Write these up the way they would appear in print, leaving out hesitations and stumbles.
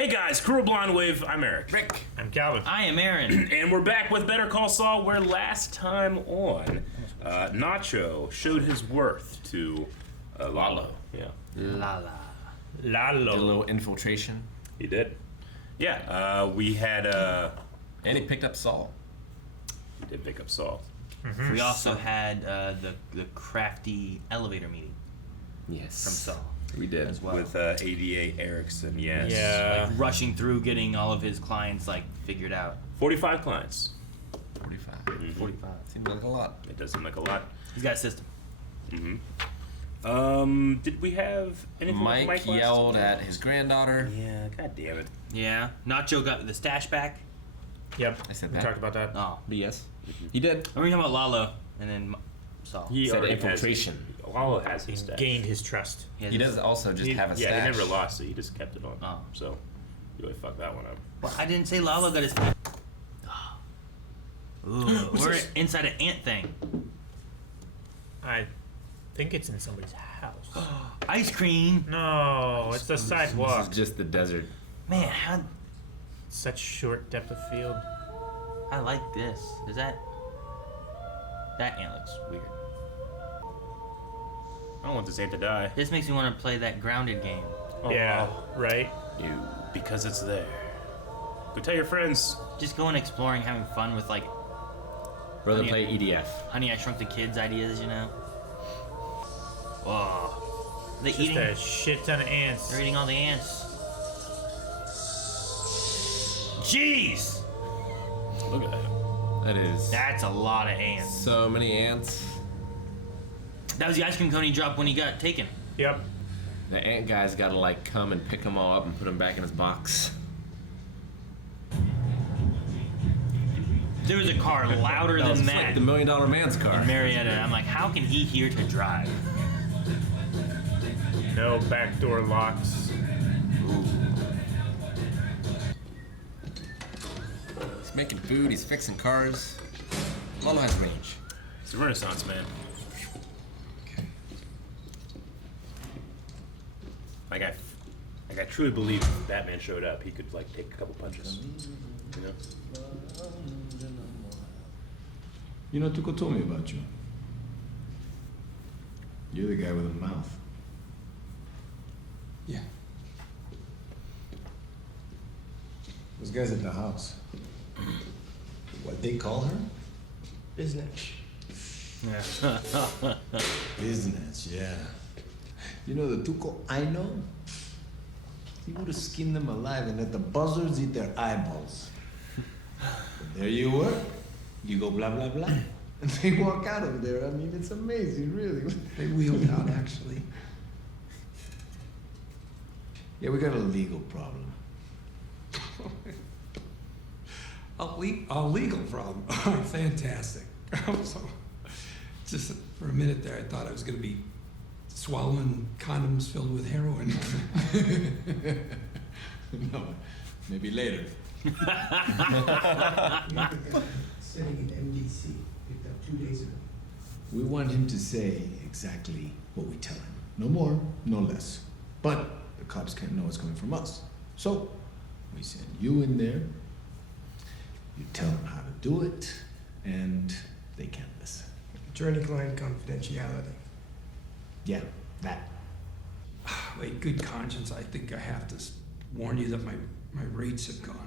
Hey guys, Crew of Blonde Wave, I'm Eric. Rick. I'm Calvin. I am Aaron. And we're back with Better Call Saul, where last time on, Nacho showed his worth to Lalo. Yeah. Lalo. Did a little infiltration. He did. Yeah, we had, And he picked up Saul. he did pick up Saul. We also had the crafty elevator meeting Yes. from Saul We did. as well. With ADA Erickson, yes. Yeah. Like rushing through, getting all of his clients like figured out. 45 clients. 45. 45. Seems like a lot. It does seem like a lot. He's got a system. Did we have anything Mike with Mike yelled at his granddaughter. Yeah, god damn it. Yeah. Nacho got the stash back. Yep. I said we that. talked about that. Oh. But yes, he did. And we're talking about Lalo and then Saul. He Said already infiltration. Lalo has He his stats. gained his trust. He does also just have a stash. Yeah, he never lost it. He just kept it on. Oh. So, you really fucked that one up. Well, I didn't say Lalo got his. Ooh, we're this? inside an ant thing. I think it's in somebody's house. Ice cream. No, it's the This sidewalk. is just the desert. Man, how, Such short depth of field. I like this. Is that ant looks weird. I don't want this ant to die. This makes me want to play that grounded game. Yeah, right? You. Because it's there. Go tell your friends. Just going exploring, having fun with like Rather Honey- play EDF. Honey, I Shrunk the Kids ideas, you know? Whoa. They Just eating. a shit ton of ants. They're eating all the ants. Jeez! Look at that. That is That's a lot of ants. so many ants. That was the ice cream cone he dropped when he got taken. Yep. The ant guy's got to like come and pick them all up and put them back in his box. There was a car louder That was than like that the $1 Million Man's car. in Marietta. I'm like, how can he hear to drive? No backdoor locks. He's making food. He's fixing cars. Lalo has range. It's a Renaissance man. Like I truly believe if Batman showed up, he could like take a couple punches. You know? You know, Tuco told me about you. You're the guy with a mouth. Yeah. Those guys at the house. What they call her? Business. Business, yeah. You know the Tuco I know? He would have skinned them alive and let the buzzards eat their eyeballs. But there you were. You go blah, blah, blah. And they walk out of there. I mean, it's amazing, really. They wheeled out, actually. Yeah, we got a legal problem. A legal problem. Fantastic. So, just for a minute there, I thought I was going to be swallowing condoms filled with heroin. No, maybe later. Sitting in MDC, picked up 2 days ago. We want him to say exactly what we tell him. No more, no less. But the cops can't know it's coming from us. So we send you in there, you tell them how to do it, and they can't listen. Attorney-client confidentiality. Yeah, that. Wait, good conscience, I think I have to warn you that my rates have gone up.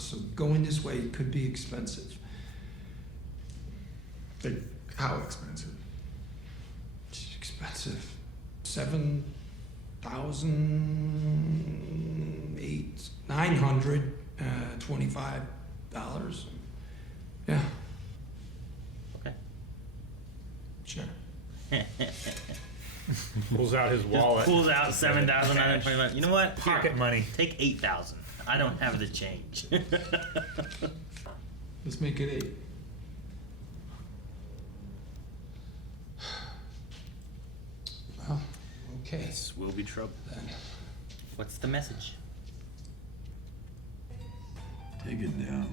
So going this way could be expensive. Like, how expensive? It's expensive. 925 Yeah, Okay. sure. Pulls out his wallet. Pulls out 7,925. You know what? Here, Pocket money. take 8,000. I don't have the change. Let's make it 8. Well, okay. This will be trouble. Then. What's the message? Take it down.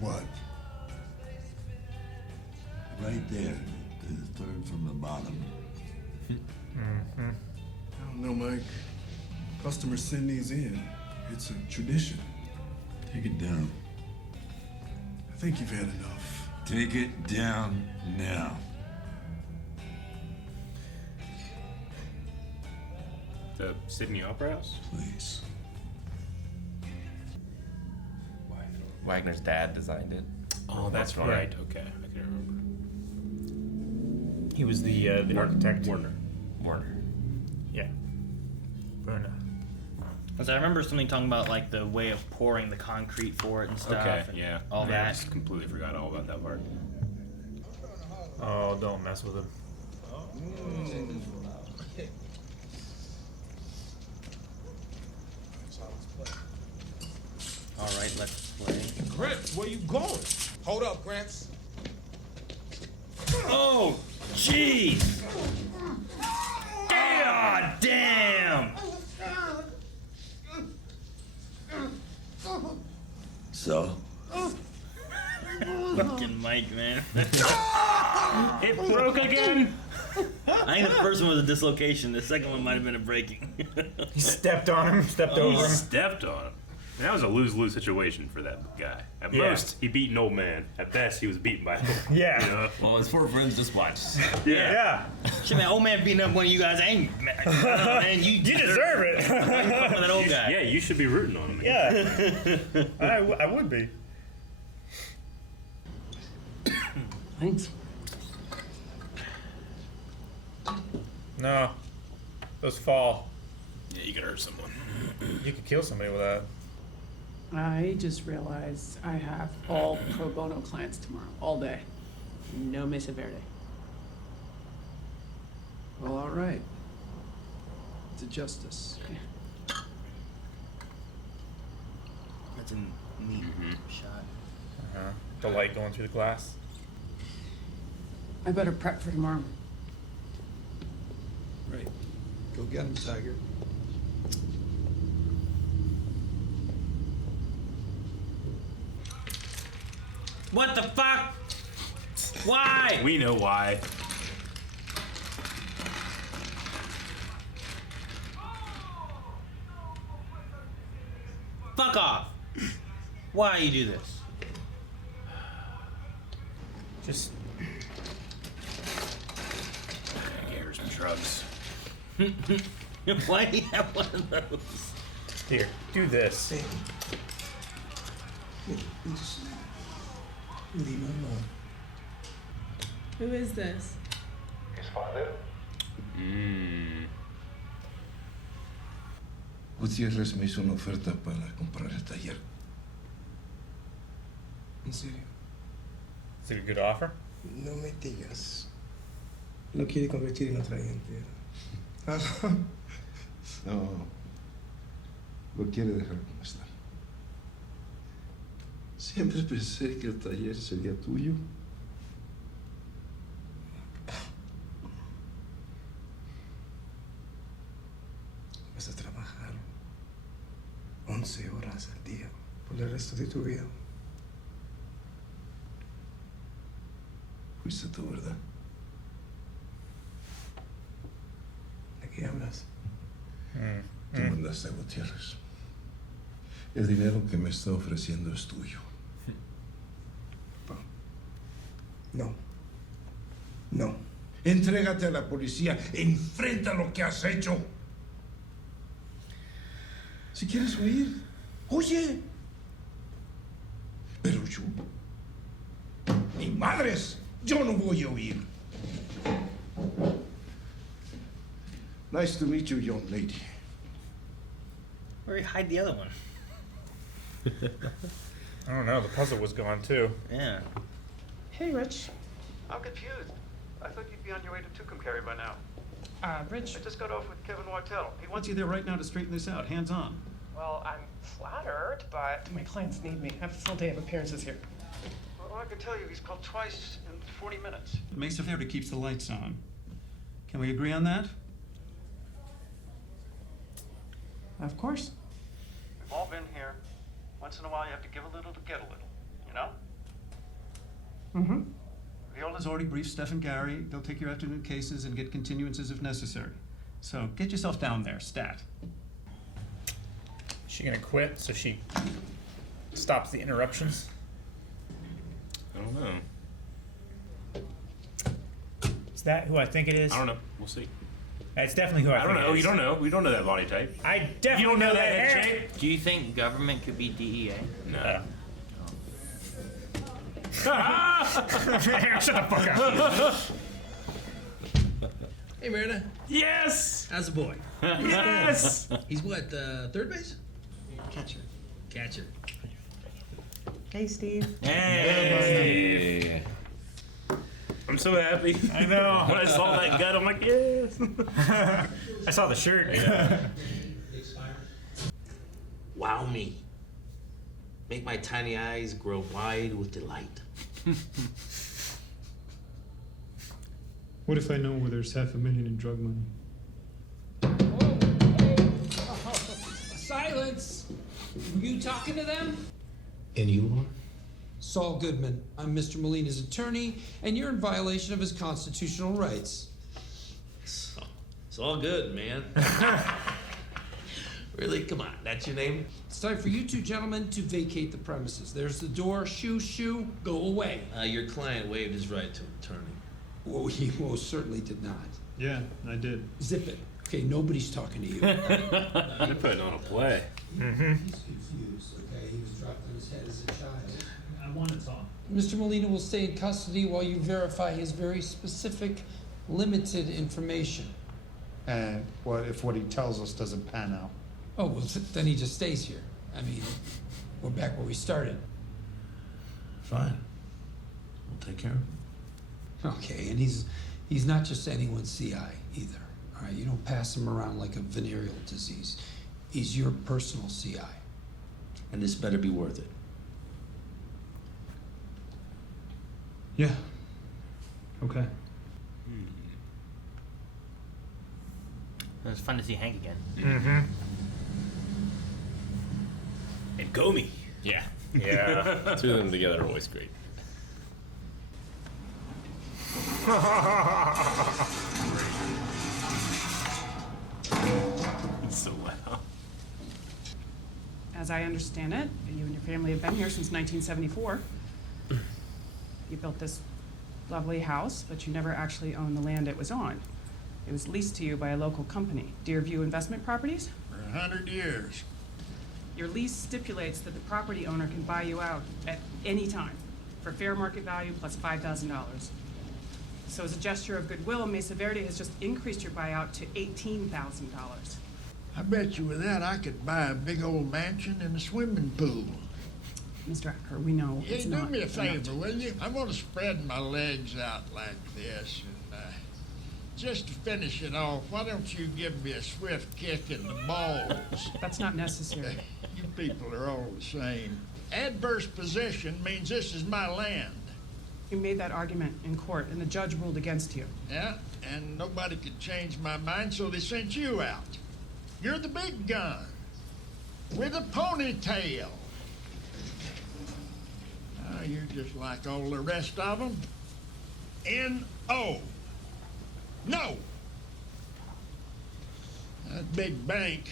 What? Right there. The third from the bottom. I don't know, Mike. Customers send these in. It's a tradition. Take it down. I think you've had enough. Take it down now. The Sydney Opera House? Please. Wagner's dad designed it. Oh, that's right. right. Okay, I can remember. He was the architect. Warner. Yeah. Werner. Because I remember something talking about like the way of pouring the concrete for it and stuff. Okay, and yeah. All I that. just completely forgot all about that part. Oh, don't mess with him. All right, let's play. Gramps, where you going? Hold up, Gramps. Oh, jeez! God damn! So? Fucking Mike, man. It broke again! I think the first one was a dislocation. The second one might have been a breaking. He stepped on him, stepped He over him. stepped on him. And that was a lose-lose situation for that guy. At Yeah. most, he beat an old man. At best, he was beaten by a Yeah. you know? Well, his four friends just watched. Yeah. Shit, man, old man beating up one of you guys ain't. Man, you deserve it. fucking with that old guy. Yeah, you should be rooting on him. Yeah. I would be. Thanks. No. Those fall. Yeah, you could hurt someone. You could kill somebody with that. I just realized I have all pro bono clients tomorrow, all day. No Mesa Verde. Well, all right. It's a justice. That's a neat shot. The light going through the glass. I better prep for tomorrow. Right. Go get him, Tiger. What the fuck? Why? We know why. Fuck off. Why you do this? Just I gave her some drugs. Why do you have one of those? here. Do this. Just leave him alone. Who is this? Gutiérrez me hizo una oferta para comprar el taller. En serio. Is it a good offer? No me digas. Lo quiere convertir en otra gente. No, lo quiere dejar como está. Siempre pensé que el taller sería tuyo. Vas a trabajar 11 horas al día por el resto de tu vida. Fuiste tú, ¿verdad? ¿De qué hablas? Tú mandaste a Gutiérrez. El dinero que me está ofreciendo es tuyo. No. No. Entrégate a la policía. Enfrenta lo que has hecho. Si quieres huir, Oye. Pero yo. Ni madres. Yo no voy a huir. nice to meet you, young lady. Where did you hide the other one? I don't know. The puzzle was gone too. Yeah. Hey, Rich. I'm confused. I thought you'd be on your way to Tucumcari by now. Rich. I just got off with Kevin Martell. He wants you there right now to straighten this out, hands on. Well, I'm flattered, but my clients need me. I have a full day of appearances here. Well, I can tell you, he's called twice in 40 minutes. Mesa Verde keeps the lights on. Can we agree on that? Of course. We've all been here. Once in a while, you have to give a little to get a little, you know? Mm-hmm. Viola's already briefed Steph and Gary. They'll take your afternoon cases and get continuances if necessary. So get yourself down there, stat. she gonna quit so she stops the interruptions? I don't know. Is that who I think it is? I don't know. We'll see. It's definitely who I I don't think know. it You is. don't know. We don't know that body type. I definitely You don't know that hair. head shape? Do you think government could be DEA? No. Shut the fuck up. Hey, Marietta. Yes! How's the boy? Yes! He's what, third base? Catcher. Catcher. Hey, Steve. Hey! I'm so happy. I know. When I saw that gut, I'm like, yes! I saw the shirt. Wow me. Make my tiny eyes grow wide with delight. What if I know where there's $500,000 in drug money? Silence! Were you talking to them? And you are? Saul Goodman. I'm Mr. Molina's attorney, and you're in violation of his constitutional rights. It's all good, man. Really? Come on, that's your name? It's time for you two gentlemen to vacate the premises. There's the door. Shoo, shoo. Go away. Your client waived his right to attorney. Oh, he most certainly did not. Yeah, I did. Zip it. Okay, nobody's talking to you. They're putting on a play. Mm-hmm. He's confused, okay? He was dropped on his head as a child. I want to talk. Mr. Molina will stay in custody while you verify his very specific, limited information. And what if what he tells us doesn't pan out? Oh, well, then he just stays here. I mean, we're back where we started. Fine. We'll take care of him. Okay, and he's not just anyone's CI either. All right, you don't pass him around like a venereal disease. He's your personal CI. And this better be worth it. Yeah. Okay. It was fun to see Hank again. Mm-hmm. And Gomi. Yeah. Yeah. Two of them together are always great. It's so loud. As I understand it, you and your family have been here since 1974. You built this lovely house, but you never actually owned the land it was on. It was leased to you by a local company, Deerview Investment Properties. For 100 years. Your lease stipulates that the property owner can buy you out at any time for fair market value plus $5,000. So as a gesture of goodwill, Mesa Verde has just increased your buyout to $18,000. I bet you with that I could buy a big old mansion and a swimming pool. Mr. Acker, we know Hey, it's do not me a enough. favor, will you? I'm gonna spread my legs out like this, and just to finish it off, why don't you give me a swift kick in the balls? That's not necessary. You people are all the same. Adverse possession means this is my land. You made that argument in court, and the judge ruled against you. Yeah, and nobody could change my mind, so they sent you out. You're the big gun with a ponytail. You're just like all the rest of them. N-O. No. That big bank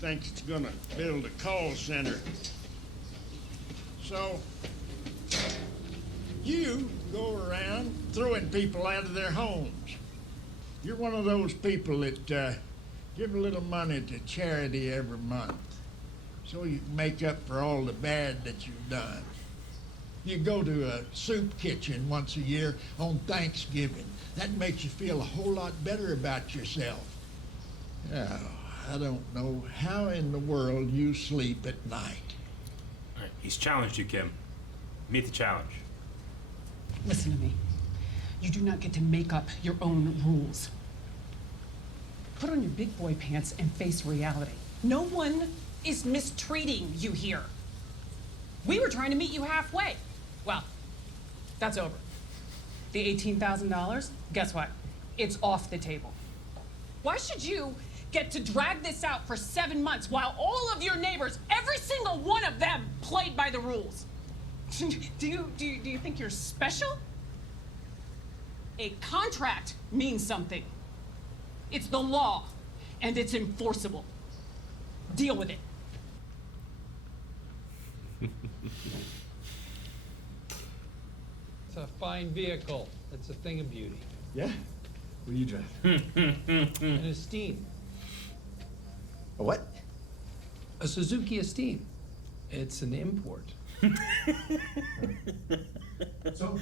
thinks it's gonna build a call center. So, you go around throwing people out of their homes. You're one of those people that give a little money to charity every month so you can make up for all the bad that you've done. You go to a soup kitchen once a year on Thanksgiving. That makes you feel a whole lot better about yourself. Oh, I don't know how in the world you sleep at night. All right, he's challenged you, Kim. Meet the challenge. Listen to me. You do not get to make up your own rules. Put on your big boy pants and face reality. No one is mistreating you here. We were trying to meet you halfway. Well, that's over. The $18,000, guess what? It's off the table. Why should you get to drag this out for 7 months while all of your neighbors, every single one of them, played by the rules? Do you think you're special? A contract means something. It's the law, and it's enforceable. Deal with it. fine vehicle. It's a thing of beauty. Yeah? What do you drive? An Esteem. A what? A Suzuki Esteem. It's an import. So,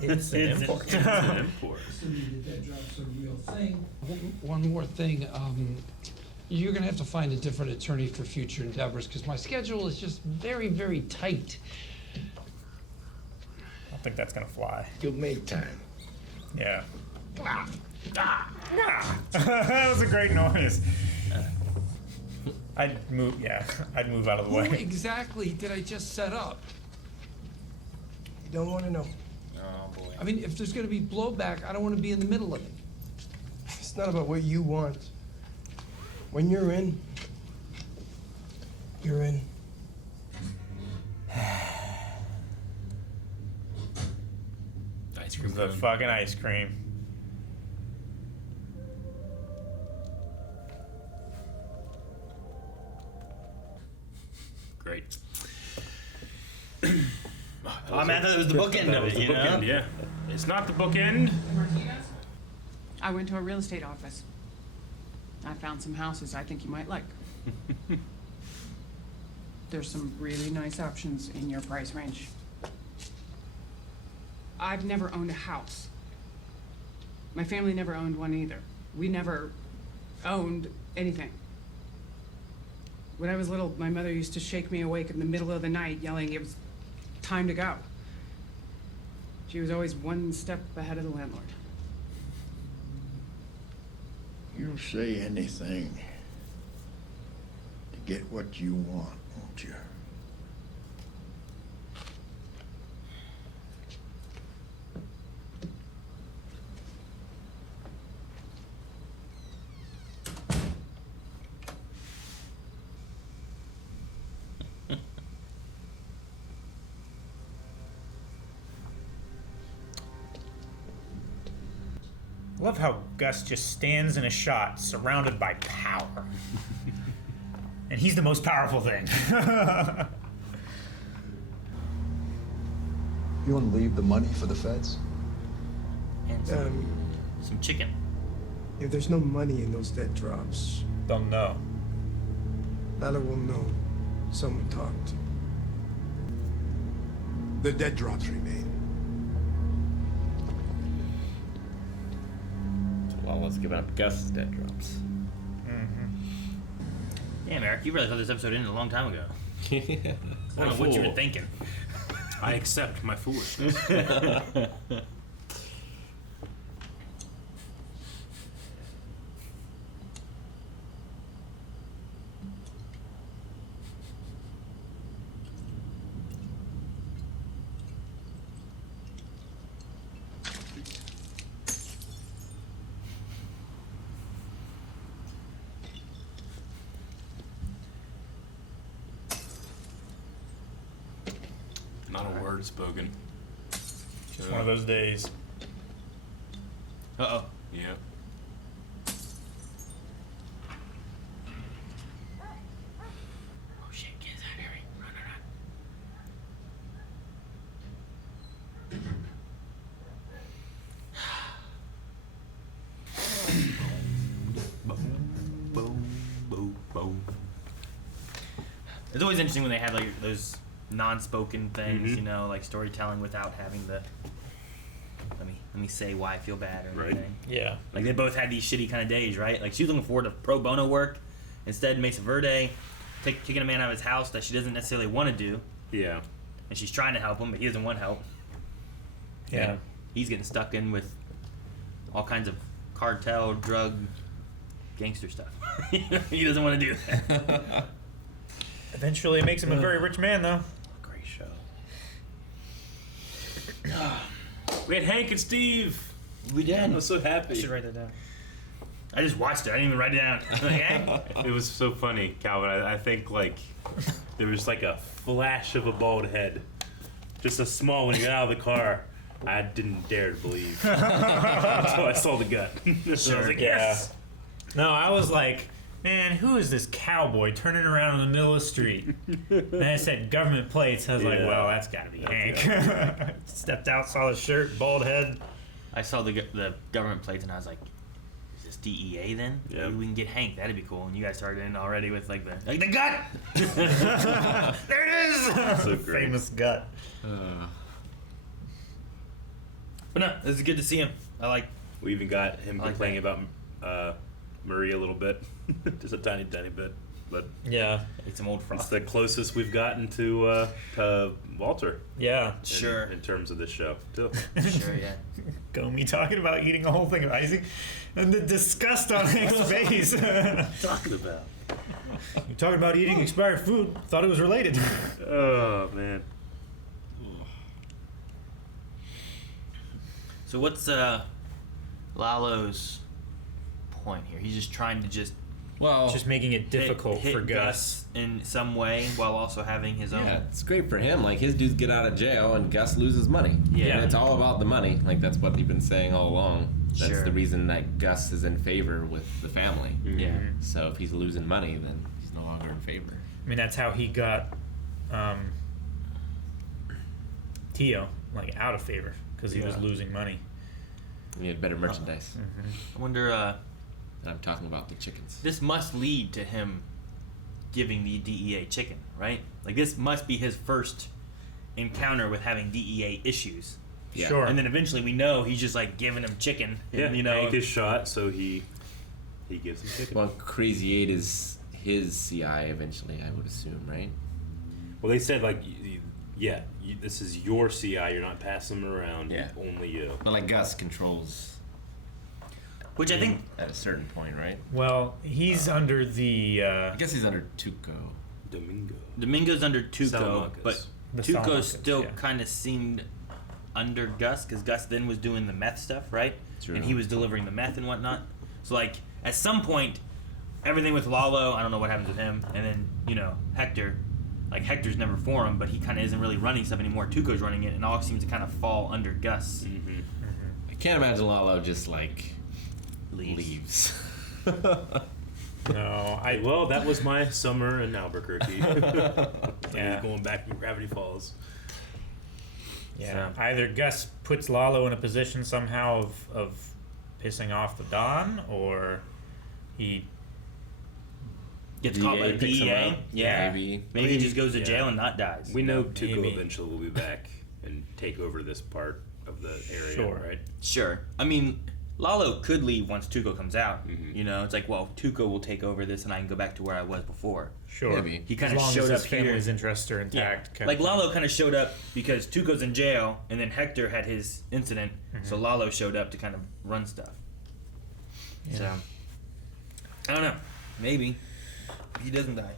It's an import. It's an import. assuming the dead drops are a real thing. One more thing. You're gonna have to find a different attorney for future endeavors because my schedule is just very, very tight. I don't think that's gonna fly. You'll make time. Yeah. That was a great noise. I'd move out of the Who way. exactly did I just set up? You don't want to know. Oh boy. I mean, if there's gonna be blowback, I don't want to be in the middle of it. It's not about what you want. When you're in, you're in. Ice cream. The fucking ice cream. Great. Oh man, I thought it was the bookend of it, you know? Bookend, yeah. It's not the bookend. I went to a real estate office. I found some houses I think you might like. There's some really nice options in your price range. I've never owned a house. My family never owned one either. We never owned anything. When I was little, my mother used to shake me awake in the middle of the night yelling it was time to go. She was always one step ahead of the landlord. You'll say anything to get what you want, won't you? I love how Gus just stands in a shot surrounded by power. And he's the most powerful thing. You want to leave the money for the feds? And some chicken. If there's no money in those dead drops, they'll know. Lalo will know. Someone talked. The dead drops remain. Well, let's give up Gus's dead drops. Damn, Eric, you really thought this episode ended a long time ago. I don't know what you were thinking. I accept my foolishness. Not a word spoken. Just one of those days. Uh-oh. Yep. Oh shit, get us out of here. Run, Boom, boom, boom. It's always interesting when they have like those non-spoken things, you know, like storytelling without having the let me say why I feel bad or anything. Yeah. Like they both had these shitty kind of days, right? Like she was looking forward to pro bono work. Instead, Mesa Verde kicking a man out of his house that she doesn't necessarily want to do. Yeah. And she's trying to help him, but he doesn't want help. Yeah. And he's getting stuck in with all kinds of cartel, drug, gangster stuff. He doesn't want to do that. Eventually it makes him a very rich man, though. Great show. We had Hank and Steve. We did. I was so happy. I should write that down. I just watched it. I didn't even write it down. It was so funny, Calvin. I think like there was like a flash of a bald head, just a small when he got out of the car. I didn't dare to believe until I saw the gut. So I was like, yes. No, I was like, man, who is this cowboy turning around in the middle of the street? And I said government plates. I was like, well, that's got to be Hank. Stepped out, saw the shirt, bald head. I saw the government plates and I was like, is this DEA then? Yeah. Maybe we can get Hank. That'd be cool. And you guys started in already with like the gut. There it is. So great. Famous gut. But no, it's good to see him. We even got him complaining about Marie a little bit, just a tiny bit, but yeah, it's some old frost. It's the closest we've gotten to Walter. Yeah, sure. In terms of this show, too. Sure, yeah. Gomi talking about eating a whole thing of icing, and the disgust on Hank's face. Talking about. You're talking about eating expired food. Thought it was related. Oh man. So what's Lalo's point here? He's just trying to just making it difficult hit for Gus in some way while also having his own. Yeah, it's great for him. Like, his dudes get out of jail and Gus loses money. Yeah. And it's all about the money. Like, that's what they've been saying all along. That's Sure. the reason that Gus is in favor with the family. Yeah. So if he's losing money, then he's no longer in favor. I mean, that's how he got Tio out of favor because he was losing money. He had better merchandise. I wonder. And I'm talking about the chickens. This must lead to him giving the DEA chicken, right? Like, this must be his first encounter with having DEA issues. Yeah. Sure. And then eventually we know he's just like giving him chicken. Yeah, And, you know, Hank is shot, so he gives him chicken. Well, Crazy 8 is his CI eventually, I would assume, right? Well, they said this is your CI. You're not passing them around. Yeah. Only you. But like Gus controls. Which I think at a certain point, right? Well, he's under the. I guess he's under Tuco. Domingo's under Tuco, Salamanca's. but The Tuco Salamanca's, still yeah. kind of seemed under Gus because Gus then was doing the meth stuff, right? True. And he was delivering the meth and whatnot. So like at some point, everything with Lalo, I don't know what happens with him, and then Hector. Like, Hector's never for him, but he kind of isn't really running stuff anymore. Tuco's running it, and all seems to kind of fall under Gus. Mm-hmm. I can't imagine Lalo just leaves. No, Well, that was my summer in Albuquerque. Yeah. Going back to Gravity Falls. Yeah. Either Gus puts Lalo in a position somehow of pissing off the Don, or he Gets caught by the picks him DEA. up. Yeah. Maybe he just goes to Yeah. jail and not dies. We know maybe. Tuco eventually will be back and take over this part of the area, Sure. right? Sure. I mean, Lalo could leave once Tuco comes out. Mm-hmm. It's like, well, Tuco will take over this, and I can go back to where I was before. sure. Maybe. He kind As of long showed as up his here. family's interests are intact. kind Like of thing. Lalo kind of showed up because Tuco's in jail, and then Hector had his incident, so Lalo showed up to kind of run stuff. Yeah. So I don't know. Maybe he doesn't die.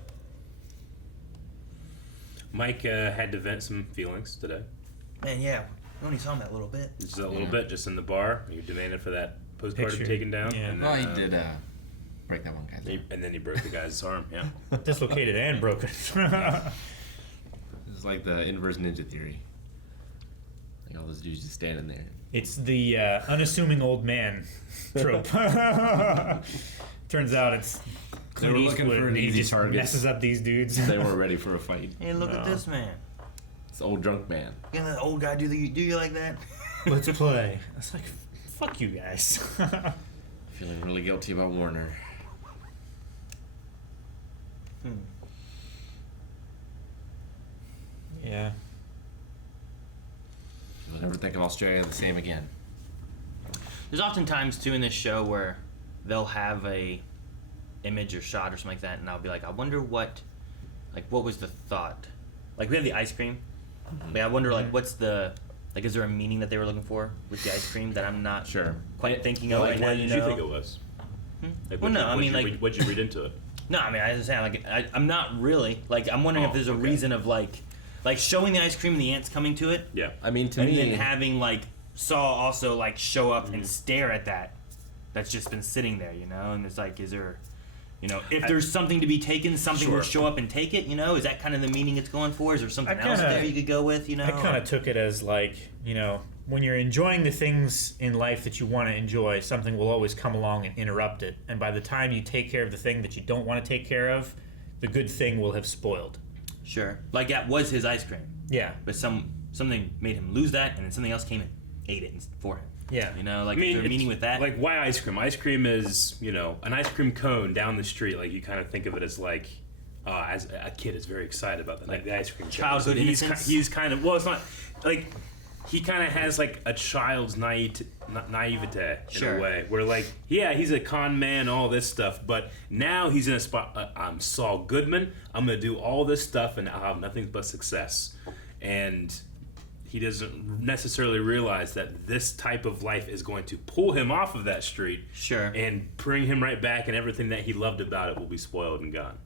Mike had to vent some feelings today. Man, yeah, we only saw him that little bit. Just a little bit, just in the bar. He demanded for that postcard to be Picture. taken down. Yeah. And Well, then, he did break that one guy's arm. and then he broke the guy's arm. Yeah. Dislocated and broken. It's like the inverse ninja theory. Like all those dudes just standing there. It's the unassuming old man trope. Turns out it's They were Clint looking Eastwood, for an and he easy just target. messes up these dudes. They weren't ready for a fight. Hey, look at this man. It's old drunk man. You know that old guy do you like that? Let's play. It's like, fuck you guys. Feeling really guilty about Warner. Yeah. You'll never think of Australia the same again. There's often times too in this show where they'll have a image or shot or something like that, and I'll be like, I wonder what was the thought? Like, we have the ice cream. Like, I wonder, what's the, is there a meaning that they were looking for with the ice cream that I'm not quite thinking of right now? What did you think it was? Well, no, I mean, what'd you read into it? No, I mean, I was saying, I'm not really. I'm wondering if there's a reason of, showing the ice cream and the ants coming to it. Yeah. I mean, to and me... then having, Saul also, show up and stare at that. That's just been sitting there, And it's is there... if there's something to be taken, something will show up and take it, Is that kind of the meaning it's going for? Is there something else there you could go with, I kind of took it as, when you're enjoying the things in life that you want to enjoy, something will always come along and interrupt it. And by the time you take care of the thing that you don't want to take care of, the good thing will have spoiled. Sure. Like that was his ice cream. Yeah. But something made him lose that, and then something else came and ate it for him. Yeah. You know, like, is there meaning with that? Like, why ice cream? Ice cream is, an ice cream cone down the street. Like, you kind of think of it as like, as a kid is very excited about the ice cream. Childhood so innocence? He's kind of, well, it's not, like, he kind of has like a child's naivete in a way, where like, yeah, he's a con man, all this stuff, but now he's in a spot. I'm Saul Goodman. I'm gonna do all this stuff, and I'll have nothing but success. And he doesn't necessarily realize that this type of life is going to pull him off of that street, and bring him right back, and everything that he loved about it will be spoiled and gone.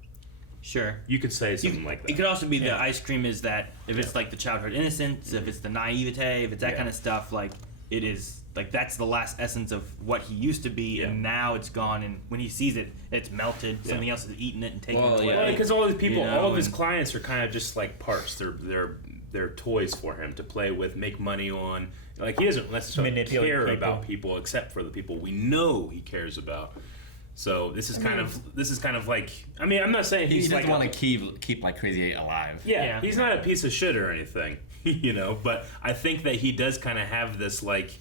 Sure. You could say something like that. It could also be the ice cream is that if it's like the childhood innocence, if it's the naivete, if it's that kind of stuff, like it is like that's the last essence of what he used to be, and now it's gone. And when he sees it, it's melted. Something else has eaten it and taken it away. Yeah, because all these people, all of his clients are kind of just like parts. They're toys for him to play with, make money on. Like he doesn't necessarily care about people except for the people we know he cares about. So this is kind of like, I mean, I'm not saying he he's doesn't like want to keep like Crazy 8 alive. Yeah, he's not a piece of shit or anything, But I think that he does kind of have this like,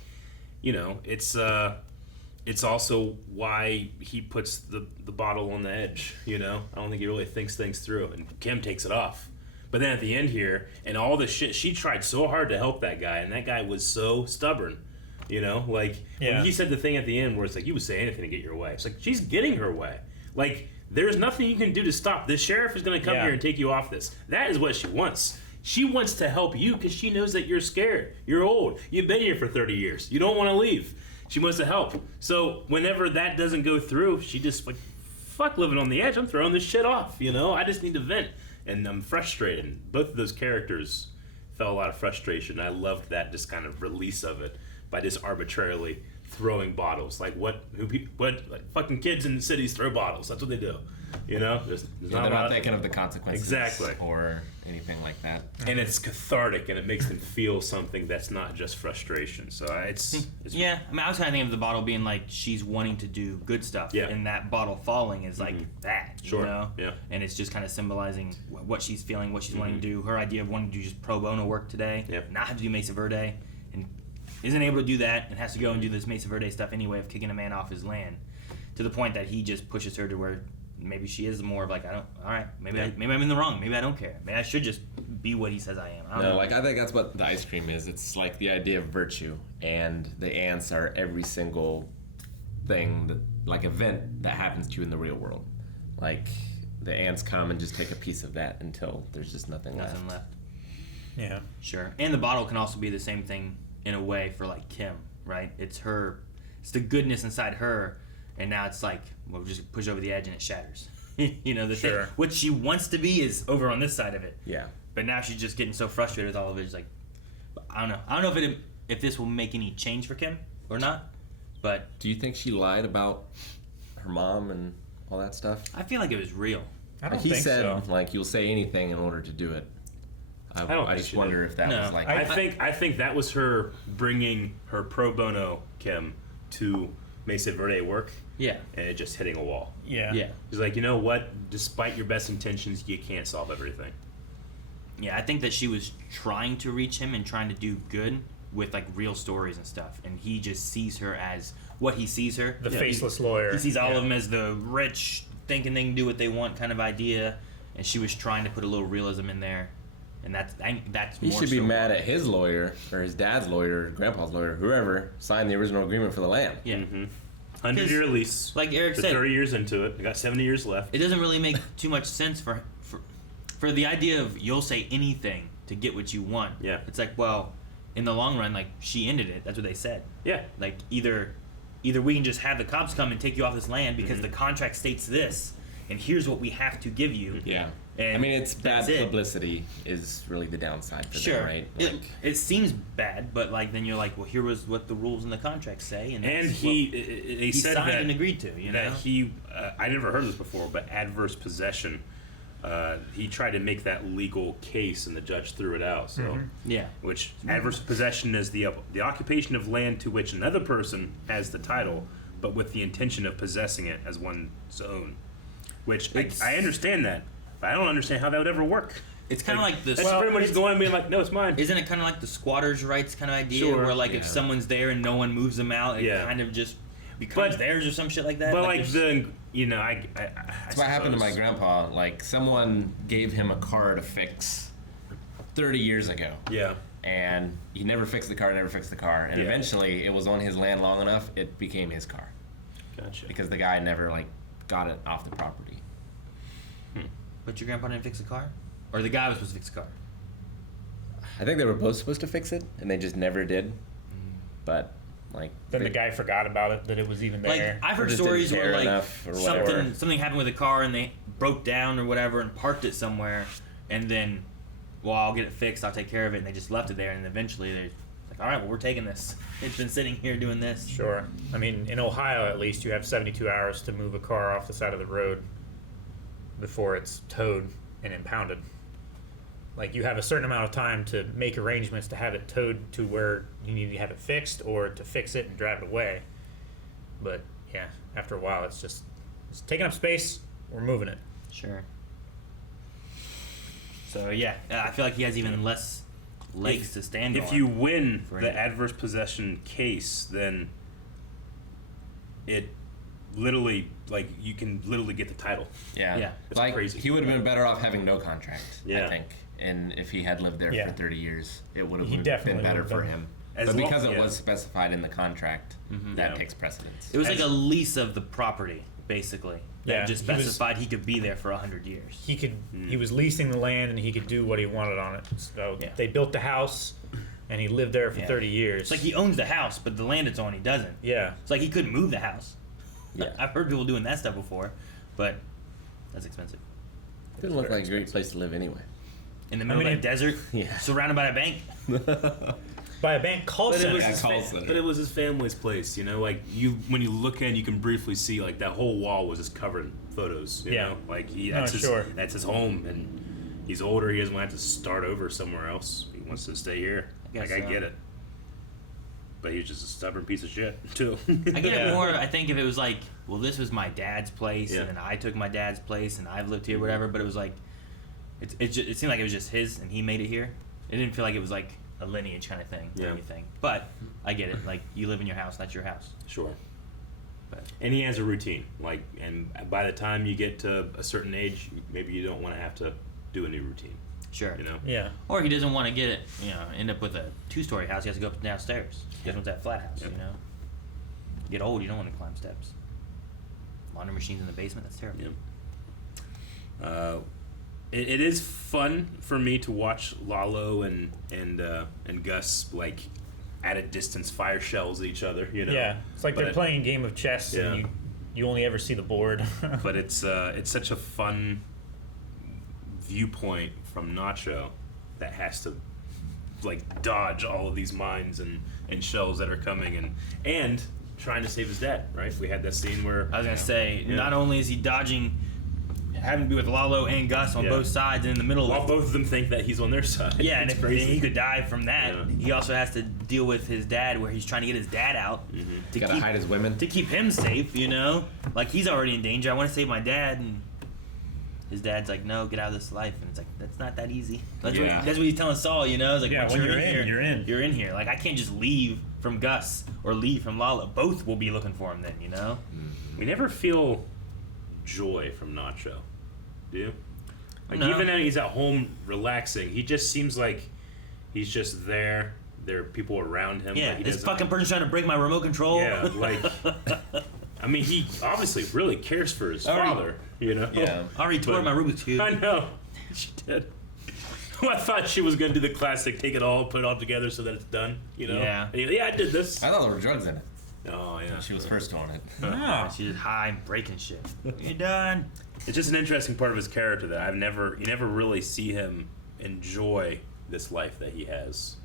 it's also why he puts the bottle on the edge. I don't think he really thinks things through, and Kim takes it off. But then at the end here, and all the shit, she tried so hard to help that guy, and that guy was so stubborn. When he said the thing at the end where it's like, you would say anything to get your way. It's like, she's getting her way. Like, there's nothing you can do to stop. The sheriff is going to come here and take you off this. That is what she wants. She wants to help you because she knows that you're scared. You're old. You've been here for 30 years. You don't want to leave. She wants to help. So whenever that doesn't go through, she just like, fuck living on the edge. I'm throwing this shit off, I just need to vent. And I'm frustrated. Both of those characters felt a lot of frustration. I loved that just kind of release of it. By just arbitrarily throwing bottles, like what fucking kids in the cities throw bottles. That's what they do, There's they're not thinking of the consequences, exactly, or anything like that. And it's cathartic, and it makes them feel something that's not just frustration. So it's yeah. I mean, I was kind of thinking of the bottle being like she's wanting to do good stuff, and that bottle falling is like that, Yeah. And it's just kind of symbolizing what she's feeling, what she's wanting to do. Her idea of wanting to do just pro bono work today, not have to do Mesa Verde. Isn't able to do that and has to go and do this Mesa Verde stuff anyway of kicking a man off his land, to the point that he just pushes her to where maybe she is more of like, maybe I'm in the wrong, maybe I don't care, maybe I should just be what he says I am. I don't know. I think that's what the ice cream is. It's like the idea of virtue, and the ants are every single thing event that happens to you in the real world. Like the ants come and just take a piece of that until there's just nothing left. Yeah, sure. And the bottle can also be the same thing in a way for like Kim, right? It's the goodness inside her, and now it's like, we'll just push over the edge and it shatters. The thing, what she wants to be is over on this side of it. Yeah. But now she's just getting so frustrated with all of it. It's like, I don't know if this will make any change for Kim or not. But do you think she lied about her mom and all that stuff? I feel like it was real. I don't think so. He said like you'll say anything in order to do it. I just wonder if that was like. I think that was her bringing her pro bono Kim to Mesa Verde work. Yeah. And it just hitting a wall. Yeah. Yeah. She's like, you know what? Despite your best intentions, you can't solve everything. Yeah, I think that she was trying to reach him and trying to do good with like real stories and stuff, and he just sees her as what he sees her. The faceless lawyer. He sees all of them as the rich, thinking they can do what they want kind of idea, and she was trying to put a little realism in there. And that's he more should be so mad at his lawyer or his dad's lawyer, or grandpa's lawyer, whoever signed the original agreement for the land. Yeah. 100-year lease. Like Eric said, 30 years into it. I got 70 years left. It doesn't really make too much sense for the idea of you'll say anything to get what you want. Yeah. It's like, well, in the long run, like she ended it. That's what they said. Yeah. Like either we can just have the cops come and take you off this land because the contract states this, and here's what we have to give you. Yeah. And I mean, it's bad publicity is really the downside for them, right? It seems bad, but like then you're like, well, here was what the rules in the contract say, and he said signed that, and agreed to. that he, I never heard this before, but adverse possession he tried to make that legal case, and the judge threw it out. So, Yeah. which adverse possession is the occupation of land to which another person has the title, but with the intention of possessing it as one's own. Which I understand that, but I don't understand how that would ever work. It's kind of like this. That's pretty much he's going and being like, no, it's mine. Isn't it kind of like the squatters' rights kind of idea, Sure. where like if someone's there and no one moves them out, it kind of just becomes theirs or some shit like that? But like That's what happened to my grandpa. Like, someone gave him a car to fix 30 years ago. Yeah. And he never fixed the car, And eventually, it was on his land long enough, it became his car. Gotcha. Because the guy never, like, got it off the property. But your grandpa didn't fix the car? Or the guy was supposed to fix the car? I think they were both supposed to fix it, and they just never did. But, like... Then the guy forgot about it, that it was even there. Like, I've heard stories where, like, something happened with a car and they broke down or whatever and parked it somewhere, and then, well, I'll get it fixed, I'll take care of it, and they just left it there, and eventually they're like, all right, well, we're taking this. It's been sitting here doing this. Sure. I mean, in Ohio, at least, you have 72 hours to move a car off the side of the road before it's towed and impounded. Like, you have a certain amount of time to make arrangements to have it towed to where you need to have it fixed or to fix it and drive it away. But, yeah, after a while, it's taking up space, we're moving it. Sure. So, yeah, I feel like he has even less legs to stand on. If you win the adverse possession case, then it literally, like, you can literally get the title. Yeah. It's like, crazy. He would have been better off having no contract, Yeah. I think. And if he had lived there for 30 years, it would have He been definitely better would for have him. As But because long- it was specified in the contract, that takes precedence. It was like a lease of the property, basically. That Yeah, just he was- specified he could be there for 100 years. He was leasing the land and he could do what he wanted on it. So they built the house and he lived there for 30 years. It's like he owns the house, but the land it's on he doesn't. Yeah. It's like he couldn't move the house. Yeah. I've heard people doing that stuff before, but that's expensive. Didn't look like a great place to live anyway. In the middle of a desert, surrounded by a bank. By a bank call But center. it was his family's place, you know. Like when you look in, you can briefly see like that whole wall was just covered in photos. You know? Like that's his home, and he's older. He doesn't want to have to start over somewhere else. He wants to stay here. I get it. But he's just a stubborn piece of shit too. I get it more. I think if it was like, well, this was my dad's place, Yeah. and then I took my dad's place, and I've lived here, whatever. But it was like, it seemed like it was just his, and he made it here. It didn't feel like it was like a lineage kind of thing or anything. But I get it. Like, you live in your house, that's your house. Sure. And he has a routine. Like, and by the time you get to a certain age, maybe you don't want to have to do a new routine. Sure. You know. Yeah. Or he doesn't want to get it. End up with a 2-story house. He has to go up and downstairs. He just wants that flat house. You know. Get old, you don't want to climb steps. Laundry machines in the basement. That's terrible. It is fun for me to watch Lalo and Gus like at a distance fire shells at each other. You know. Yeah, it's like they're playing a game of chess, and you only ever see the board. But it's such a fun viewpoint from Nacho that has to like dodge all of these mines and shells that are coming and trying to save his dad. Right? We had that scene where I was gonna say, not only is he dodging having to be with Lalo and Gus on both sides and in the middle. While both of them think that he's on their side. Yeah, and if he could die from that, he also has to deal with his dad, where he's trying to get his dad out To hide his women. to keep him safe. You know, like he's already in danger. I want to save my dad, and his dad's like, "No, get out of this life." And it's like, that's not that easy. That's what he's telling Saul. You know, it's like, once when you're you're in here, in. You're in here. Like, I can't just leave from Gus or leave from Lalo. Both will be looking for him then. You know. We never feel joy from Nacho. Do you? Like, No. even though he's at home relaxing, he just seems like he's just there. There are people around him. Yeah, but he this doesn't- fucking person's trying to break my remote control. Yeah, like, I mean, he obviously really cares for his Already- father, you know? Yeah. I already tore my Rubik's Cube. I know. She did. I thought she was going to do the classic, take it all, put it all together so that it's done, you know? Yeah. Yeah, I did this. I thought there were drugs in it. Oh, yeah. She was first on it. She's just high and breaking shit. You're done. It's just an interesting part of his character that you never really see him enjoy this life that he has.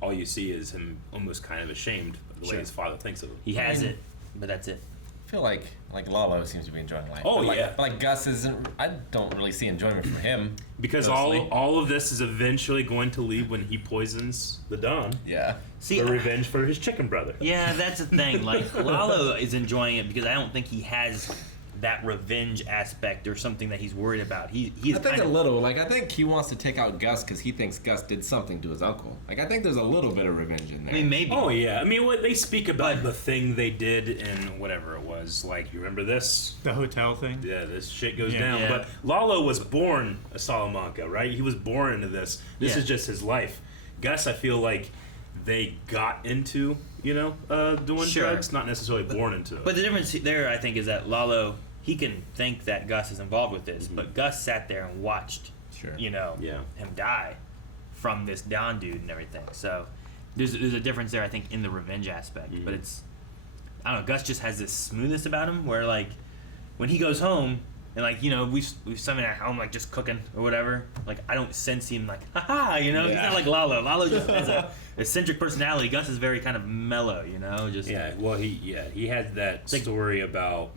All you see is him almost kind of ashamed of the way his father thinks of him. He has it, but that's it. feel like Lalo seems to be enjoying life. Oh, but yeah. But Gus isn't. I don't really see enjoyment from him. Because all of this is eventually going to lead when he poisons the Don. Yeah. See, for revenge for his chicken brother. Yeah, that's the thing. Like, Lalo is enjoying it because I don't think he has that revenge aspect or something that he's worried about. He's I think a little. Like, I think he wants to take out Gus because he thinks Gus did something to his uncle. Like, I think there's a little bit of revenge in there. I mean, maybe. Oh, yeah. I mean, what they speak about the thing they did in whatever it was. Like, you remember this? The hotel thing? Yeah, this shit goes Yeah. down. Yeah. But Lalo was born a Salamanca, right? He was born into this. This Yeah. is just his life. Gus, I feel like they got into, doing Sure. drugs, not necessarily born into it. But the difference there, I think, is that Lalo, he can think that Gus is involved with this, but Gus sat there and watched, him die from this Don dude and everything. So there's a difference there, I think, in the revenge aspect. But it's, I don't know, Gus just has this smoothness about him where, like, when he goes home and, like, we've something at home, like, just cooking or whatever, like, I don't sense him like, he's not like Lalo. Lalo just has a eccentric personality. Gus is very kind of mellow, just he had that story about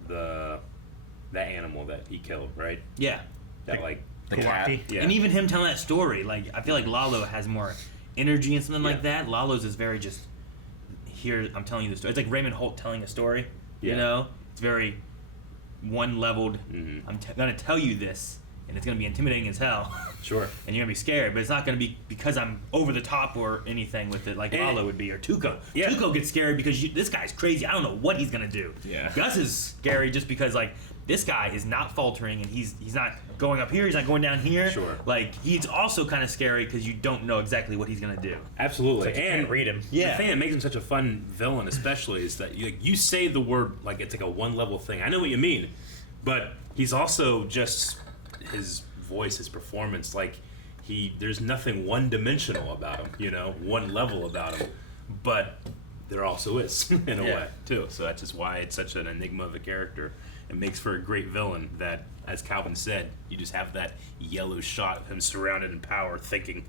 that animal that he killed, right? Yeah. That like the cat. Yeah. And even him telling that story, like, I feel like Lalo has more energy and something like that. Lalo's is very just, here, I'm telling you the story. It's like Raymond Holt telling a story, It's very one-leveled, I'm going to tell you this, and it's going to be intimidating as hell. Sure. And you're going to be scared, but it's not going to be because I'm over the top or anything with it like Lalo would be, or Tuco. Yeah. Tuco gets scared because this guy's crazy. I don't know what he's going to do. Yeah. Gus is scary just because, like, this guy is not faltering, and he's not going up here, he's not going down here. Sure. Like, he's also kind of scary because you don't know exactly what he's going to do. Absolutely. It's like you can't read him. The thing that makes him such a fun villain, especially, is that you say the word like it's like a one-level thing. I know what you mean, but he's also just his voice, his performance. Like there's nothing one-dimensional about him, one level about him, but there also is in a way too. So that's just why it's such an enigma of a character. It makes for a great villain that, as Calvin said, you just have that yellow shot of him surrounded in power, thinking,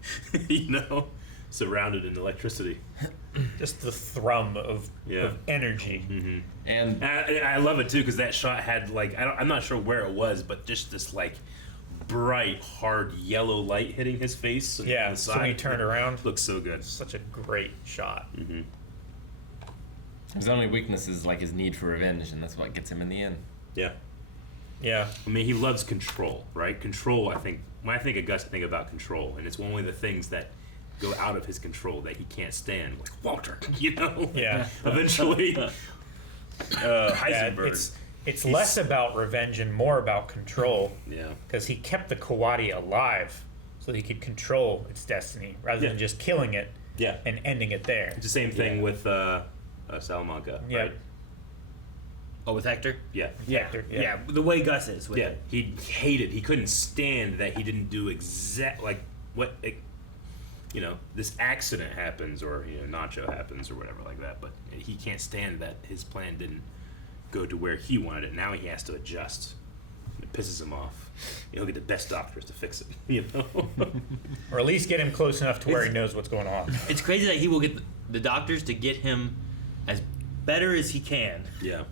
surrounded in electricity. Just the thrum of energy. Mm-hmm. And I love it too because that shot had like I'm not sure where it was, but just this like bright, hard yellow light hitting his face. On the So side. when he turned around, looks so good. Such a great shot. Mm-hmm. His only weakness is like his need for revenge, and that's what gets him in the end. Yeah. Yeah. I mean, he loves control, right? Control, I think, when I think of Gus, I think about control, and it's one of the things that go out of his control that he can't stand, like Walter, Yeah. Eventually, Heisenberg. It's less about revenge and more about control. Yeah. Because he kept the Kawadi alive so he could control its destiny rather than just killing it and ending it there. It's the same thing with Salamanca, right? Oh, with Hector? Yeah. Yeah. The way Gus is with it. He couldn't stand that he didn't do this accident happens or, Nacho happens or whatever like that, but he can't stand that his plan didn't go to where he wanted it. Now he has to adjust. It pisses him off. He'll get the best doctors to fix it, Or at least get him close enough to where he knows what's going on. It's crazy that he will get the doctors to get him as better as he can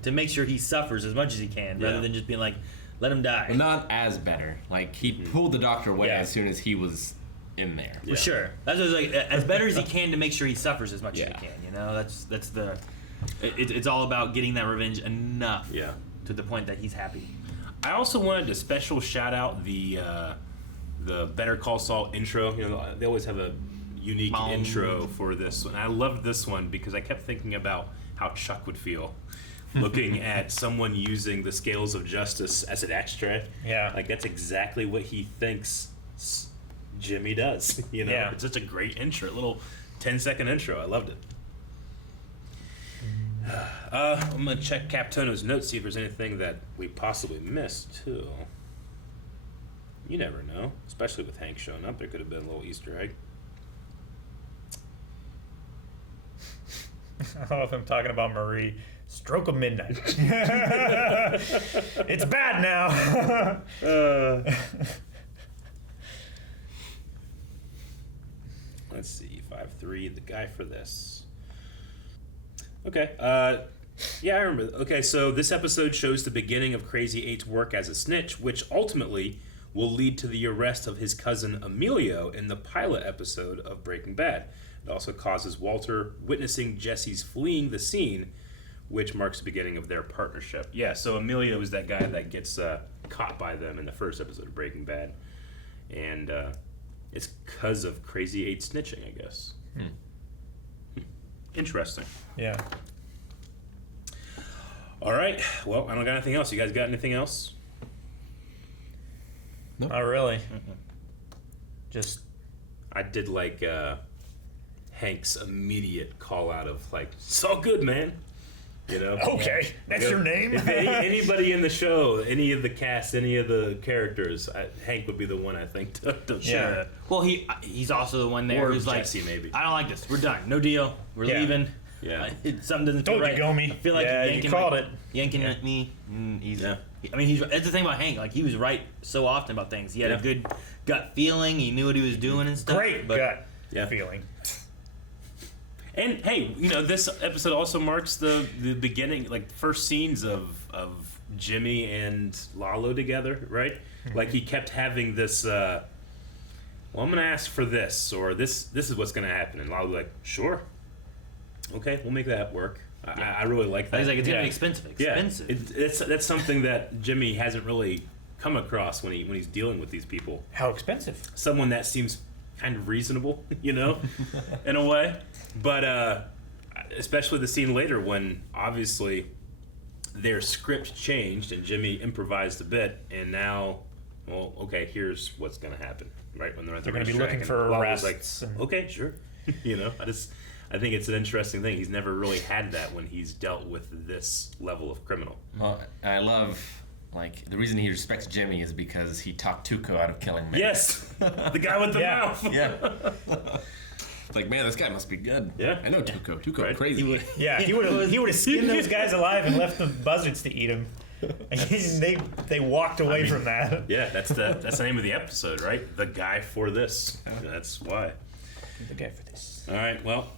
to make sure he suffers as much as he can rather than just being like, let him die. But not as better. Like, he pulled the doctor away as soon as he was in there. For sure. That's what it's like, as better as he can to make sure he suffers as much as he can. That's the. It's all about getting that revenge enough to the point that he's happy. I also wanted to special shout out the Better Call Saul intro. They always have a unique intro for this one. I loved this one because I kept thinking about how Chuck would feel looking at someone using the scales of justice as an extra. Yeah. Like, that's exactly what he thinks Jimmy does. Yeah. It's such a great intro, a little 10-second intro. I loved it. I'm going to check Capitono's notes, see if there's anything that we possibly missed, too. You never know. Especially with Hank showing up, there could have been a little Easter egg. I love him talking about Marie. Stroke of midnight. It's bad now. Let's see. 5'3", the guy for this. Okay. Yeah, I remember. Okay, so this episode shows the beginning of Crazy 8's work as a snitch, which ultimately will lead to the arrest of his cousin Emilio in the pilot episode of Breaking Bad. It also causes Walter witnessing Jesse's fleeing the scene, which marks the beginning of their partnership. Yeah, so Emilio is that guy that gets caught by them in the first episode of Breaking Bad. And it's because of Crazy 8 snitching, I guess. Interesting. Yeah. All right. Well, I don't got anything else. You guys got anything else? Not really. Just I did like Hank's immediate call out of like, "It's all good, man." You know. Okay, that's your name. If anybody in the show, any of the cast, any of the characters, Hank would be the one I think to share it. Well, he's also the one there Or who's Jesse, like, maybe. I don't like this. We're done. No deal. We're leaving. Yeah. Something doesn't feel Told you, right. Gomi. I feel like Yeah, you're you yanking called it. Yanking at me. He's. I mean, that's the thing about Hank. Like, he was right so often about things. He had a good gut feeling. He knew what he was doing and stuff. great gut feeling. And hey, you know, this episode also marks the beginning, like first scenes of Jimmy and Lalo together, right? Like he kept having this. Well, I'm gonna ask for this, or this is what's gonna happen, and Lalo was like, sure, okay, we'll make that work. I really like that. He's like, it's gonna be expensive. Expensive. Yeah, that's something that Jimmy hasn't really come across when he's dealing with these people. How expensive? Someone that seems kind of reasonable, you know, in a way. But especially the scene later when obviously their script changed and Jimmy improvised a bit, and now, well, okay, here's what's going to happen, right? When they're at the They're going to be racetrack, looking and for Lalo's arrests. like, okay, sure. You know, I think it's an interesting thing. He's never really had that when he's dealt with this level of criminal. Well, I love, like, the reason he respects Jimmy is because he talked Tuco out of killing me. Yes! The guy with the mouth! Yeah. It's like, man, this guy must be good. Yeah. I know Tuco. Tuco, crazy. He would have skinned those guys alive and left the buzzards to eat them. They walked away from that. Yeah, that's the name of the episode, right? The guy for this. That's why. The guy for this. All right, well,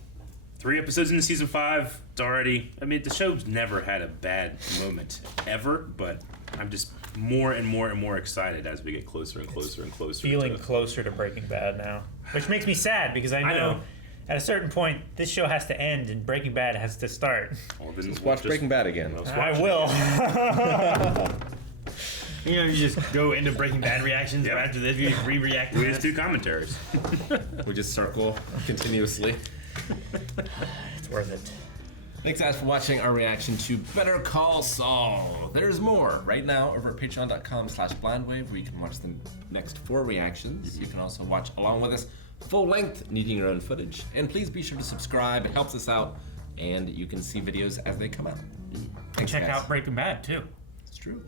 3 episodes into season 5. It's already. I mean, the show's never had a bad moment ever, but I'm just more and more and more excited as we get closer and closer and closer. Feeling closer to Breaking Bad now, which makes me sad because I know at a certain point this show has to end and Breaking Bad has to start. Well, then Let's watch Breaking Bad again. I will. You know, you just go into Breaking Bad reactions after this. You re-react. We just do commentaries. We just circle continuously. It's worth it. Thanks, guys, for watching our reaction to Better Call Saul. There's more right now over at patreon.com/blindwave, where you can watch the next 4 reactions. You can also watch along with us full length, needing your own footage. And please be sure to subscribe. It helps us out, and you can see videos as they come out. Thanks, Check guys. out Breaking Bad too. It's true.